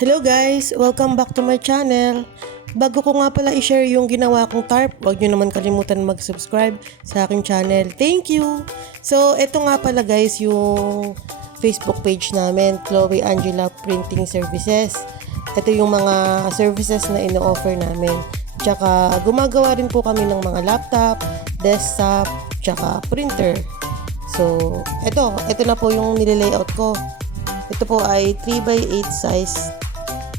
Hello guys! Welcome back to my channel. Bago ko nga pala i-share yung ginawa kong tarp, huwag nyo naman kalimutan mag-subscribe sa aking channel. Thank you! So, ito nga pala guys yung Facebook page namin, Chloe Angela Printing Services. Ito yung mga services na ino-offer namin. Tsaka gumagawa rin po kami ng mga laptop, desktop, tsaka printer. So, ito na po yung nililayout ko. Ito po ay 3x8 size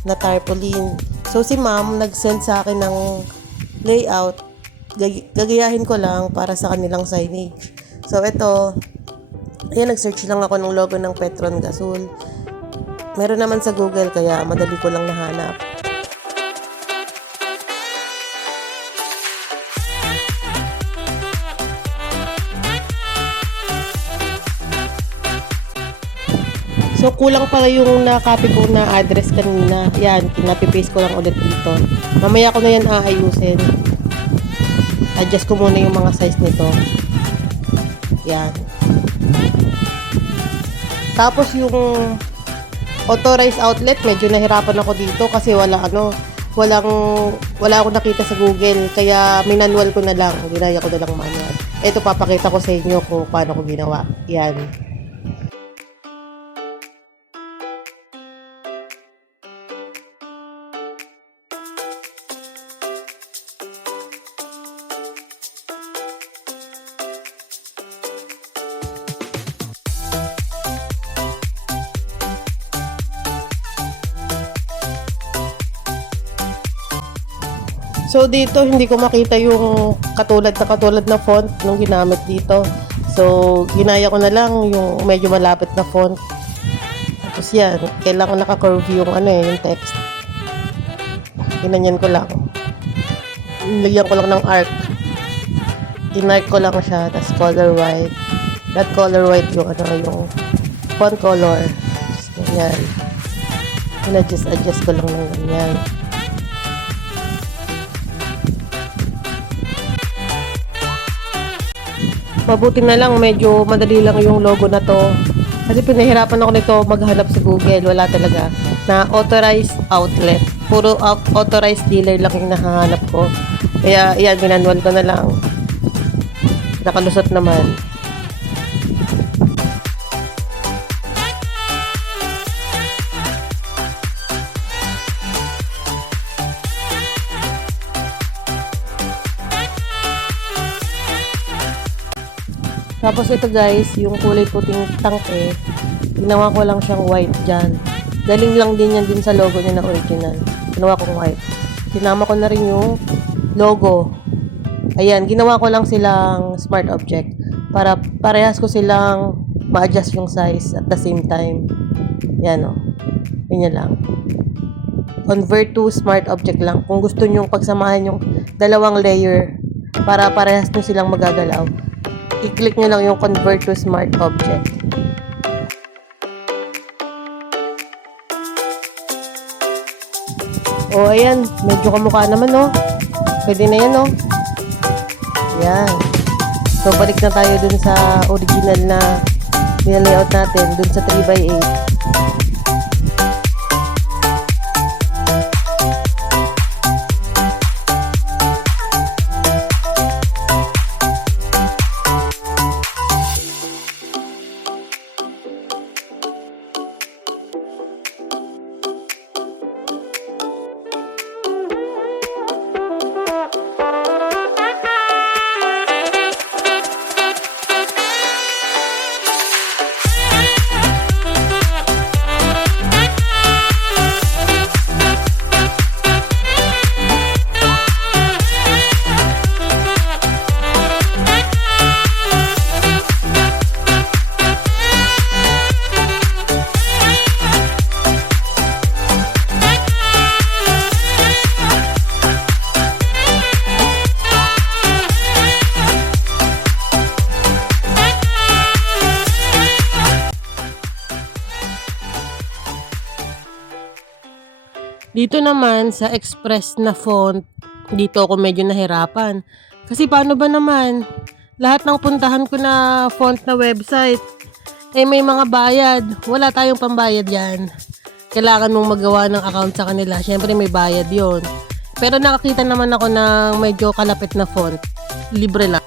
na tarpaulin. So si ma'am nag-send sa akin ng layout. Gagayahin ko lang para sa kanilang signage. So ito, ayan, nag-search lang ako ng logo ng Petron Gasol. Meron naman sa Google kaya madali ko lang nahanap. So, kulang pala yung na-copy ko na address kanina. Yan, pinapipaste ko lang ulit dito. Mamaya ko na yan aayusin. Adjust ko muna yung mga size nito. Yan. Tapos yung authorized outlet, medyo nahirapan ako dito kasi wala akong nakita sa Google. Kaya minanual ko na lang. Ginaya ko na lang manual. Ito, papakita ko sa inyo kung paano ko ginawa. Yan. So dito hindi ko makita yung katulad na font nung ginamit dito. So ginaya ko na lang yung medyo malapit na font. Tapos yan, kailangan naka-curve yung yung text. Ginanyan ko lang. Nilagyan ko lang ng arc. Inarc ko lang siya, tapos color white. That color white yung yung font color. Tapos ganyan. Adjust ko lang ng ganyan. Mabuti na lang, medyo madali lang yung logo na to. Kasi pinahirapan ako nito maghanap sa Google. Wala talaga. Na authorized outlet. Puro authorized dealer lang yung nahahanap ko. Kaya, yan, minanual ko na lang. Nakalusot naman. Tapos ito guys, yung kulay puting tangke, ginawa ko lang siyang white dyan. Galing lang din yan din sa logo niya na original. Ginawa kong white. Sinama ko na rin yung logo. Ayan, ginawa ko lang silang smart object para parehas ko silang ma-adjust yung size at the same time. Yan o. Yan lang. Convert to smart object lang. Kung gusto nyo pagsamahan yung dalawang layer para parehas nyo silang magagalaw, i-click nyo lang yung convert to smart object. O, ayan. Medyo kamukha naman, no? Pwede na yan, no? Ayan. So, balik na tayo dun sa original na nilayout natin. Dun sa 3x8. Dito naman sa express na font, dito ako medyo nahirapan. Kasi paano ba naman? Lahat ng puntahan ko na font na website, may mga bayad. Wala tayong pambayad yan. kailangan mong magawa ng account sa kanila. Syempre may bayad yon. Pero nakakita naman ako ng medyo kalapit na font. Libre lang.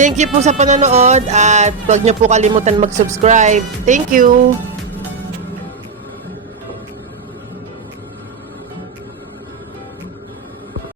Thank you po sa panonood at huwag niyo po kalimutan mag-subscribe. Thank you!